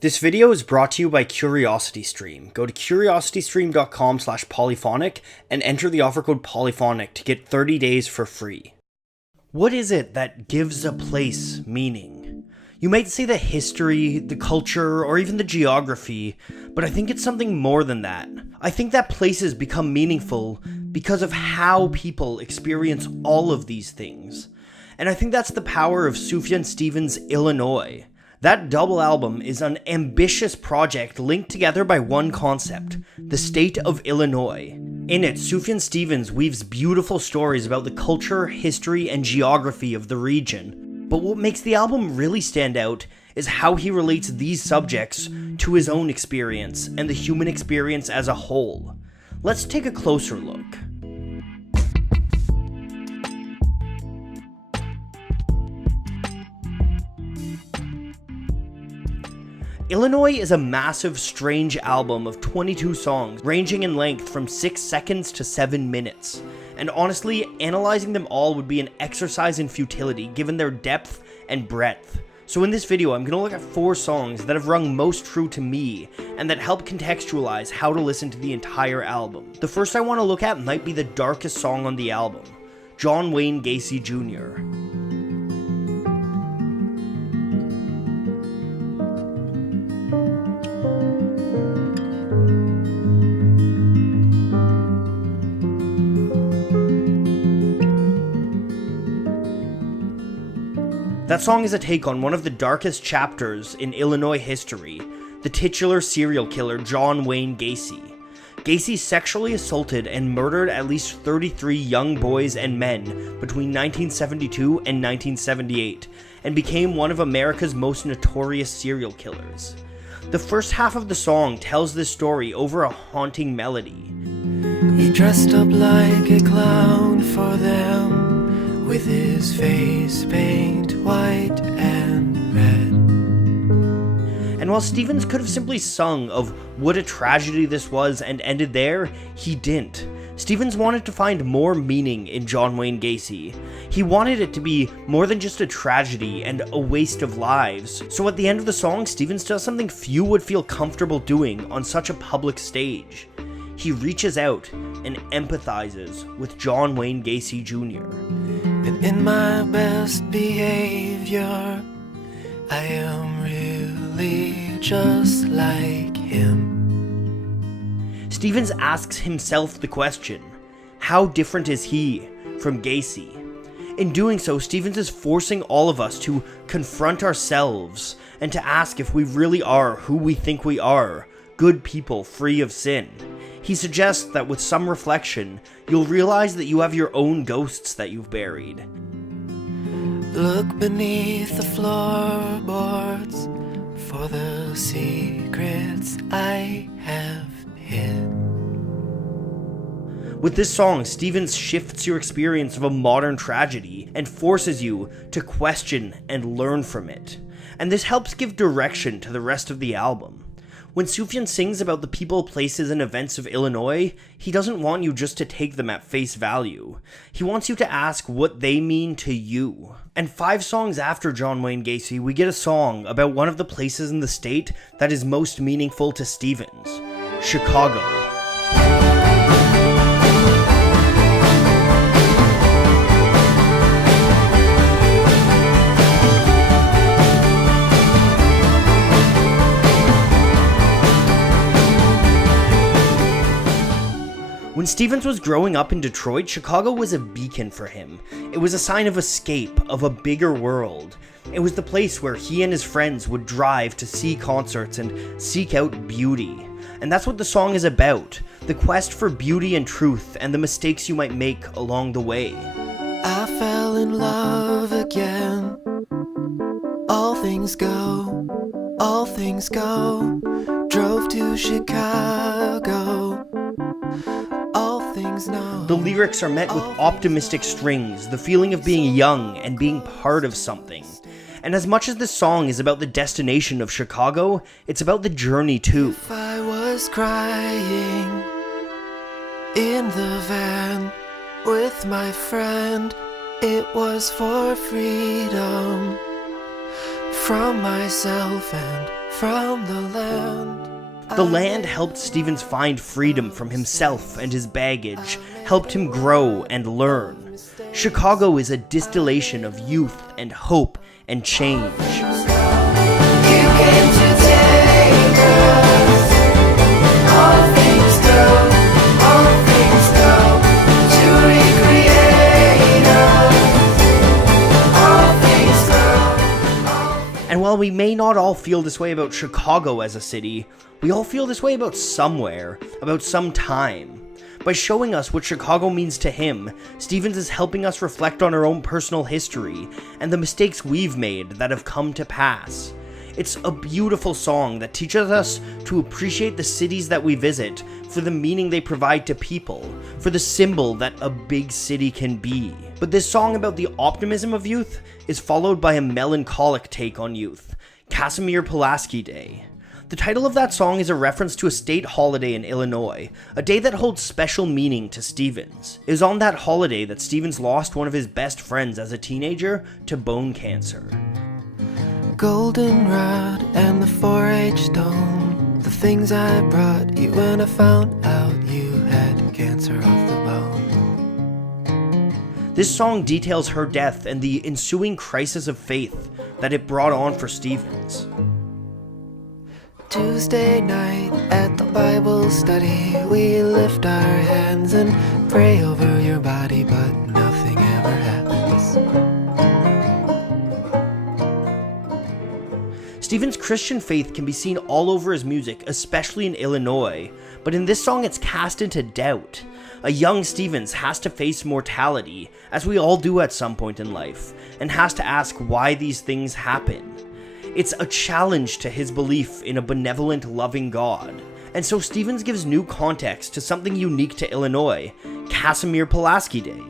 This video is brought to you by CuriosityStream. Go to curiositystream.com/polyphonic and enter the offer code polyphonic to get 30 days for free. What is it that gives a place meaning? You might say the history, the culture, or even the geography, but I think it's something more than that. I think that places become meaningful because of how people experience all of these things. And I think that's the power of Sufjan Stevens' Illinois. That double album is an ambitious project linked together by one concept, the state of Illinois. In it, Sufjan Stevens weaves beautiful stories about the culture, history, and geography of the region. But what makes the album really stand out is how he relates these subjects to his own experience and the human experience as a whole. Let's take a closer look. Illinois is a massive, strange album of 22 songs, ranging in length from 6 seconds to 7 minutes. And honestly, analyzing them all would be an exercise in futility given their depth and breadth. So in this video, I'm going to look at 4 songs that have rung most true to me, and that help contextualize how to listen to the entire album. The first I want to look at might be the darkest song on the album, John Wayne Gacy Jr. That song is a take on one of the darkest chapters in Illinois history, the titular serial killer John Wayne Gacy. Gacy sexually assaulted and murdered at least 33 young boys and men between 1972 and 1978, and became one of America's most notorious serial killers. The first half of the song tells this story over a haunting melody. He dressed up like a clown for them, with his face paint white and red. And while Stevens could have simply sung of what a tragedy this was and ended there, he didn't. Stevens wanted to find more meaning in John Wayne Gacy. He wanted it to be more than just a tragedy and a waste of lives. So at the end of the song, Stevens does something few would feel comfortable doing on such a public stage. He reaches out and empathizes with John Wayne Gacy Jr. And in my best behavior, I am really just like him. Stevens asks himself the question, how different is he from Gacy? In doing so, Stevens is forcing all of us to confront ourselves and to ask if we really are who we think we are, good people free of sin. He suggests that with some reflection, you'll realize that you have your own ghosts that you've buried. Look beneath the floorboards for the secrets I have hid. With this song, Stevens shifts your experience of a modern tragedy and forces you to question and learn from it. And this helps give direction to the rest of the album. When Sufjan sings about the people, places, and events of Illinois, he doesn't want you just to take them at face value. He wants you to ask what they mean to you. And 5 songs after John Wayne Gacy, we get a song about one of the places in the state that is most meaningful to Stevens, Chicago. When Stevens was growing up in Detroit, Chicago was a beacon for him. It was a sign of escape, of a bigger world. It was the place where he and his friends would drive to see concerts and seek out beauty. And that's what the song is about, the quest for beauty and truth and the mistakes you might make along the way. I fell in love again. All things go, all things go. Drove to Chicago. The lyrics are met with optimistic strings, the feeling of being young and being part of something. And as much as this song is about the destination of Chicago, it's about the journey too. If I was crying in the van with my friend, it was for freedom from myself and from the land. The land helped Stevens find freedom from himself and his baggage, helped him grow and learn. Chicago is a distillation of youth and hope and change. You came to take us. All things go, to recreate us. All things go. And while we may not all feel this way about Chicago as a city, we all feel this way about somewhere, about some time. By showing us what Chicago means to him, Stevens is helping us reflect on our own personal history and the mistakes we've made that have come to pass. It's a beautiful song that teaches us to appreciate the cities that we visit for the meaning they provide to people, for the symbol that a big city can be. But this song about the optimism of youth is followed by a melancholic take on youth, Casimir Pulaski Day. The title of that song is a reference to a state holiday in Illinois, a day that holds special meaning to Stevens. It was on that holiday that Stevens lost one of his best friends as a teenager to bone cancer. Goldenrod and the 4-H stone, the things I brought you when I found out you had cancer of the bone. This song details her death and the ensuing crisis of faith that it brought on for Stevens. Tuesday night at the Bible study, we lift our hands and pray over your body, but nothing ever happens. Stevens' Christian faith can be seen all over his music, especially in Illinois, but in this song it's cast into doubt. A young Stevens has to face mortality, as we all do at some point in life, and has to ask why these things happen. It's a challenge to his belief in a benevolent, loving God. And so Stevens gives new context to something unique to Illinois, Casimir Pulaski Day.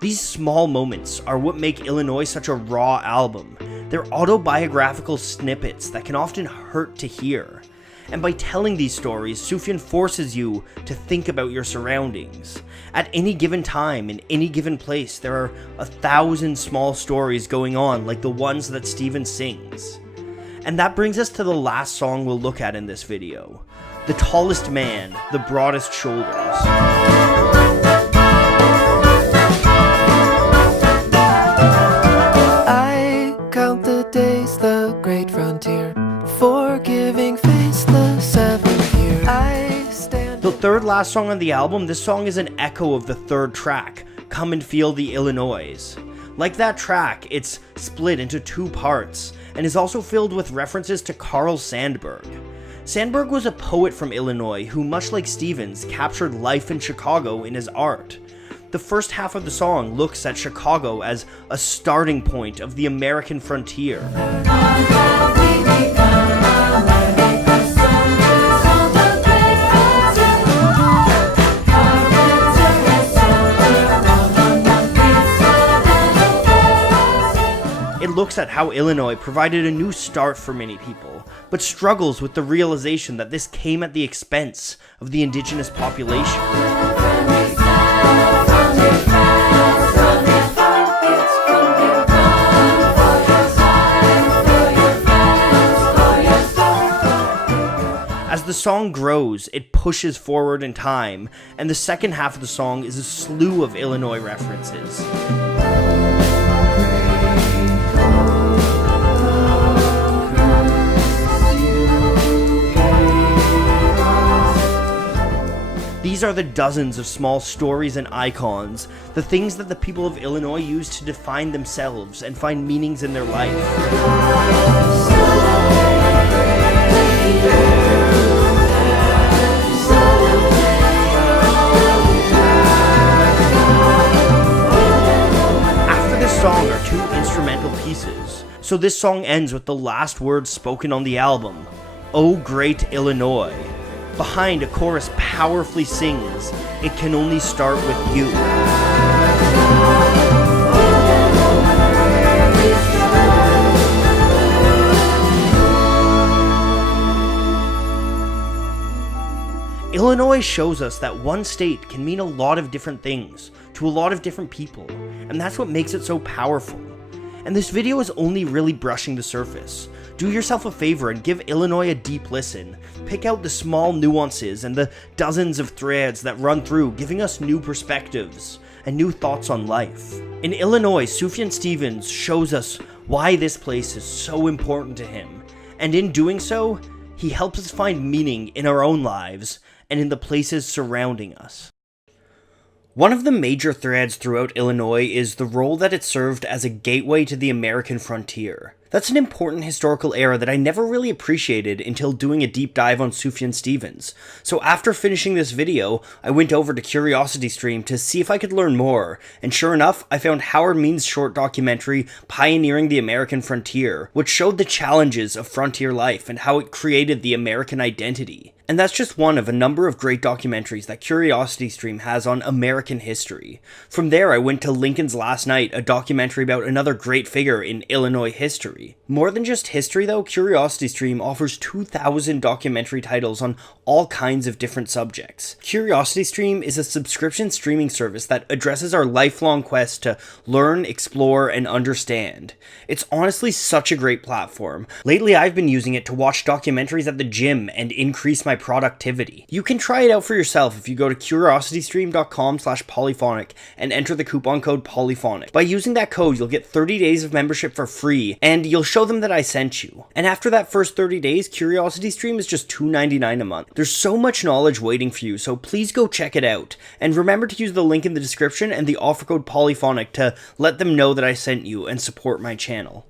These small moments are what make Illinois such a raw album. They're autobiographical snippets that can often hurt to hear. And by telling these stories, Sufjan forces you to think about your surroundings. At any given time, in any given place, there are 1,000 small stories going on like the ones that Stevens sings. And that brings us to the last song we'll look at in this video. The Tallest Man, the Broadest Shoulders. I count the days, the great frontier, forgiving face, the 7th year. I stand. The third last song on the album, this song is an echo of the third track, Come and Feel the Illinois. Like that track, it's split into 2 parts, and is also filled with references to Carl Sandburg. Sandburg was a poet from Illinois who, much like Stevens, captured life in Chicago in his art. The first half of the song looks at Chicago as a starting point of the American frontier. It looks at how Illinois provided a new start for many people, but struggles with the realization that this came at the expense of the indigenous population. As the song grows, it pushes forward in time, and the second half of the song is a slew of Illinois references. These are the dozens of small stories and icons, the things that the people of Illinois use to define themselves and find meanings in their life. After this song are 2 instrumental pieces, so this song ends with the last words spoken on the album, "O Great Illinois." Behind, a chorus powerfully sings, "It can only start with you." Illinois shows us that one state can mean a lot of different things to a lot of different people, and that's what makes it so powerful. And this video is only really brushing the surface. Do yourself a favor and give Illinois a deep listen. Pick out the small nuances and the dozens of threads that run through, giving us new perspectives and new thoughts on life. In Illinois, Sufjan Stevens shows us why this place is so important to him, and in doing so, he helps us find meaning in our own lives and in the places surrounding us. One of the major threads throughout Illinois is the role that it served as a gateway to the American frontier. That's an important historical era that I never really appreciated until doing a deep dive on Sufjan Stevens. So after finishing this video, I went over to CuriosityStream to see if I could learn more, and sure enough, I found Howard Means' short documentary, Pioneering the American Frontier, which showed the challenges of frontier life and how it created the American identity. And that's just one of a number of great documentaries that CuriosityStream has on American history. From there, I went to Lincoln's Last Night, a documentary about another great figure in Illinois history. More than just history though, CuriosityStream offers 2,000 documentary titles on all kinds of different subjects. CuriosityStream is a subscription streaming service that addresses our lifelong quest to learn, explore, and understand. It's honestly such a great platform. Lately, I've been using it to watch documentaries at the gym and increase my productivity. You can try it out for yourself if you go to curiositystream.com/polyphonic and enter the coupon code Polyphonic. By using that code, you'll get 30 days of membership for free, and you'll show them that I sent you. And after that first 30 days, CuriosityStream is just $2.99 a month. There's so much knowledge waiting for you, so please go check it out. And remember to use the link in the description and the offer code Polyphonic to let them know that I sent you and support my channel.